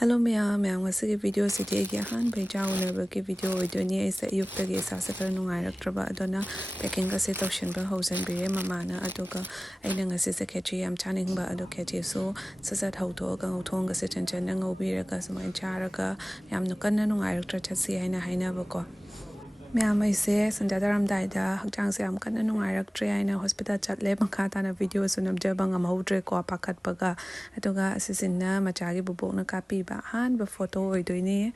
Hello ma'am ngasi video sidi gi ahanba jaunaba ki video idoni isa yukta gi sasa kara nungairaktraba adona packing kasi tawshinba hausanbire mamana aduga aina ngasi sa kechi yam chaningba adu kechi so sasat hautoga ngauthonga si chanchanna ngaubiraga sumain charaga yam nukanna nungairaktra chasi haina hainabako Ma'am aise sanjadaramdaida hakchangse am kanna nungairaktre aina hospital chatle makha tana video sunamjaba ngamhodre ko pakhatpaga aduga asisinna machagi bubokna kapiba ahanba photo oidoini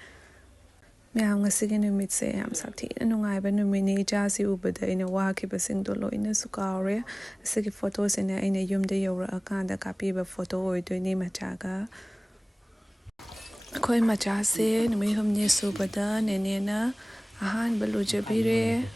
Ma'am ngasigi numitse yam sathina nungaiba numini ichasi ubada ina wakibasingdo loina sukaure asigi photo sina ina yumda yora akanda kapiba photo oidoini machaga Koi machase numi humne subada nenena ahanba lujabire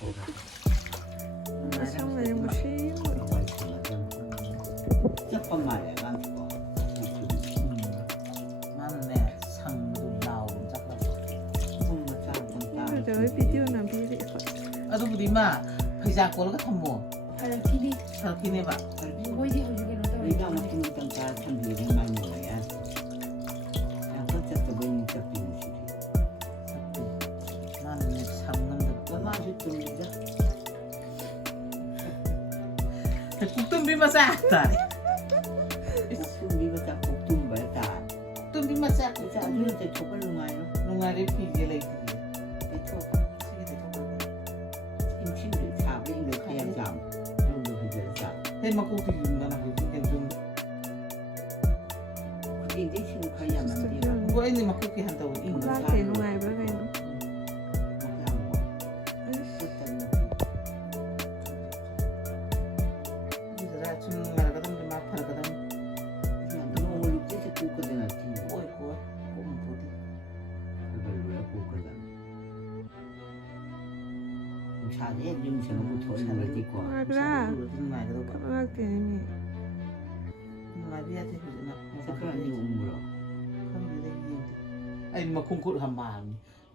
어디 마 회사 걸어가 탐모 하라키니 저기네 봐 뭐지 하기는 또 이거 같은 것도 다 참기를 많이 먹어야 그냥 그것도 뭐 잡히는 시리 나는 상남도 맛있습니다 국돈비 맛았다 국돈비가 딱 국돈 말다 국돈비 맛았다 진짜 아주한테 족발 농아요 농아리 피지레이 임신을 사업을 가야 잠 용도 비자자 해먹고 비준다 나 그게 좀 그게 이제 신을 가야만 돼요 뭐 애니 막 그렇게 한다고 이거 Late nungaiba kayo 이제라 좀 말거든 좀 아파거든 그냥 너무 올릭지 고거든 알지 뭐 있고 꼭 보디 그걸 왜 고거든 사대 임신하고 돌아가야 되고 Agra 무슨 말도 kapag ni 말이야 되잖아 색깔이 웅물어 ai mà không có làm bà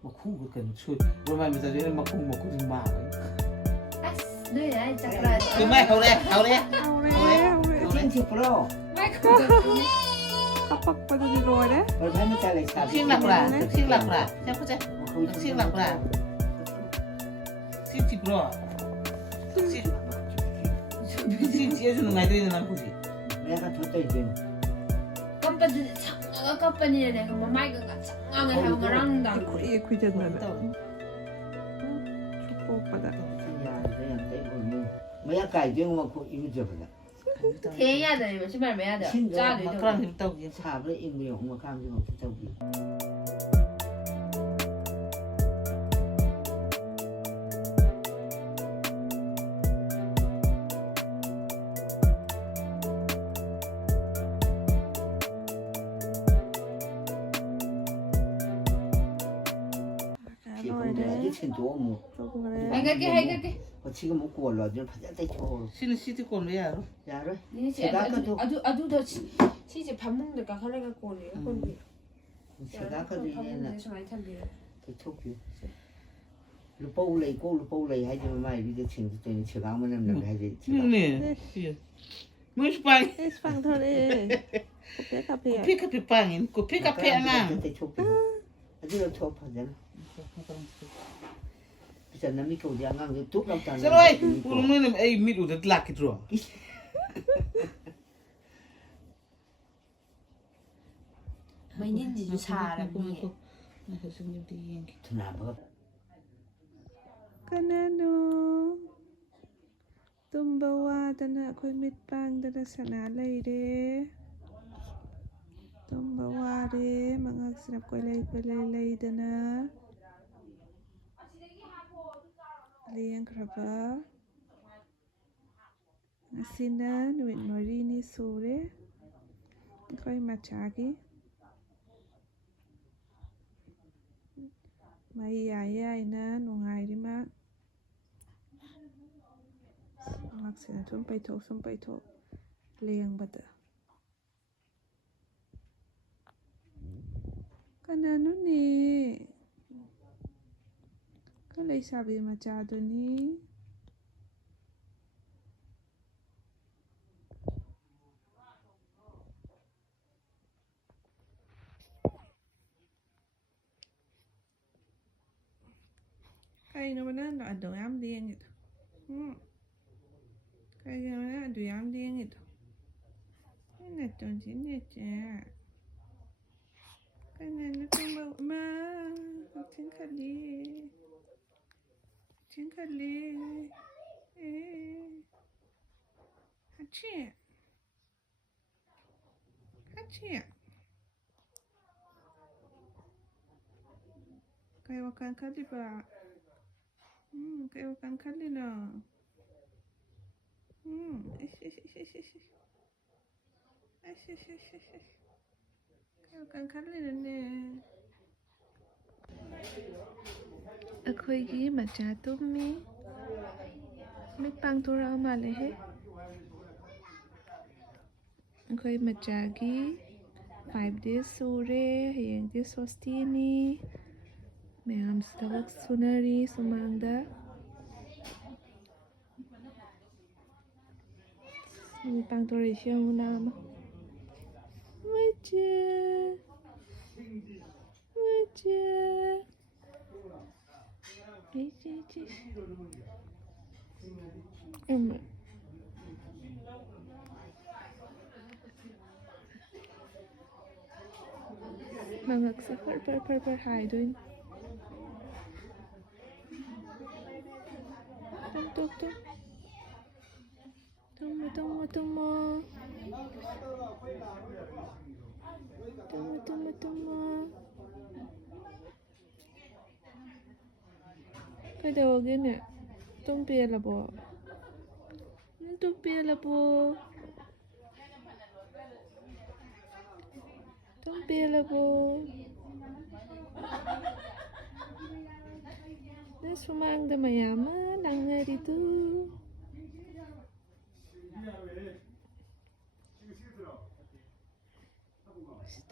mà không có cần chui rồi mày giờ đấy mà không có làm bà 네, 잠깐. cứ mày hầu đây 찐티 프로 마이크. kapag padulirore 얼마나 잘해 사대 xin lạc là xem có chứ xin lạc là xin thì pro xin chỉ 해주는 아이들이 난 보지 내가 줬다 이제 깜빡이 창가 깜빡이네 내가 뭐 마이크가 창가를 하고 말한다. 이 kuidadnada chupo pada 뭐야 가이정 먹고 이거 줘보자 해야 돼. 신발 매야 돼. 짜도 막 그런 힘다고 사업을 인구용 뭐 감정 없이 저기 너무 해갈게. 지금 먹고 올라줘 파자대 줘 신은 시티 꼴 왜 알아? 야로 니네 제가 아까도 아주 더 치즈 밥 먹는데 가래 갖고 오네. 제가 아까도 얘는 많이 참비래. 대초기 루포울레 고 루포울레 하지 마 이제 친구 때문에 제가 아무 남는 거 하지 네 뭐 스파이 espang thore kape 피카피 빵인 그 피카피 하나 대초기 아주 좋아하잖아 bisa nami kau dia ngang itu kau tanah Serai, ulungan ay mit udah laki terus. main인지 좀 사람이. kenapa kanano tumbawa dana khoi mitpang dana sana leire tumbawa re mangak sinap koi lei dana liang kraba asina nuit morini sore koi machagi mai ya ina nungai ma ngak sina thum pai thok liang bada kanano ni kalai sabi machado ni Kaya naman na ado yam ding ito. Kaya naman na ado yam ding ito. Ini tu sini je. Kaya na kung ma tingkali. Hachi. Kaya wakan kali ba? Kaya wakan kali na. Kaya wakan kali na ne. Ako'y Macha tummi. May pangtura mali he. Ako'y Machagi. 5 days sore, hayang days swastini. Mayam stavak sunari sumangda. May pangtura siya muna. Macha. Mangak sa par hai doon. Tumo. Kailangan na. Tumpila po. Nas sumangda mayaman ang nga dito.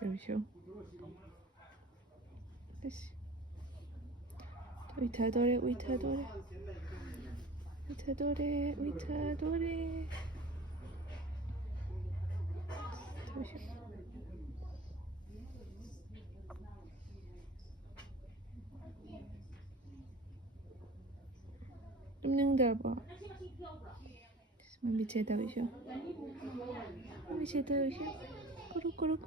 Siya. Uitadore. Tumnang darba. Mamicheta siya. Kuru.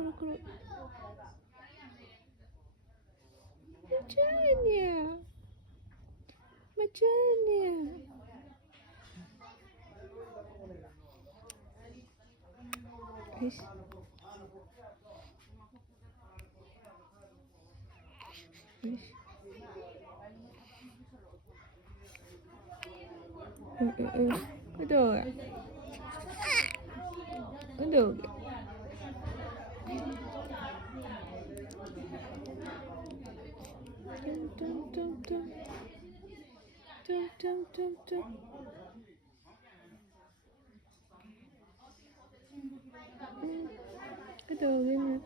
Machania. Ish. Aduh. Tum. Aduh, gini.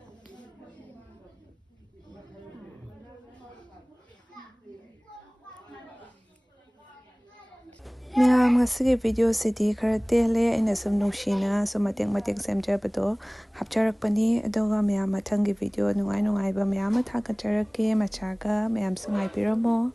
Mayam ngasigi video sidi khara tele ina sum nushina so mateng semja bado hapcharak pani adoga mayam mathangi video nungai ba mayam thaka charake machaga mayam sungai piramo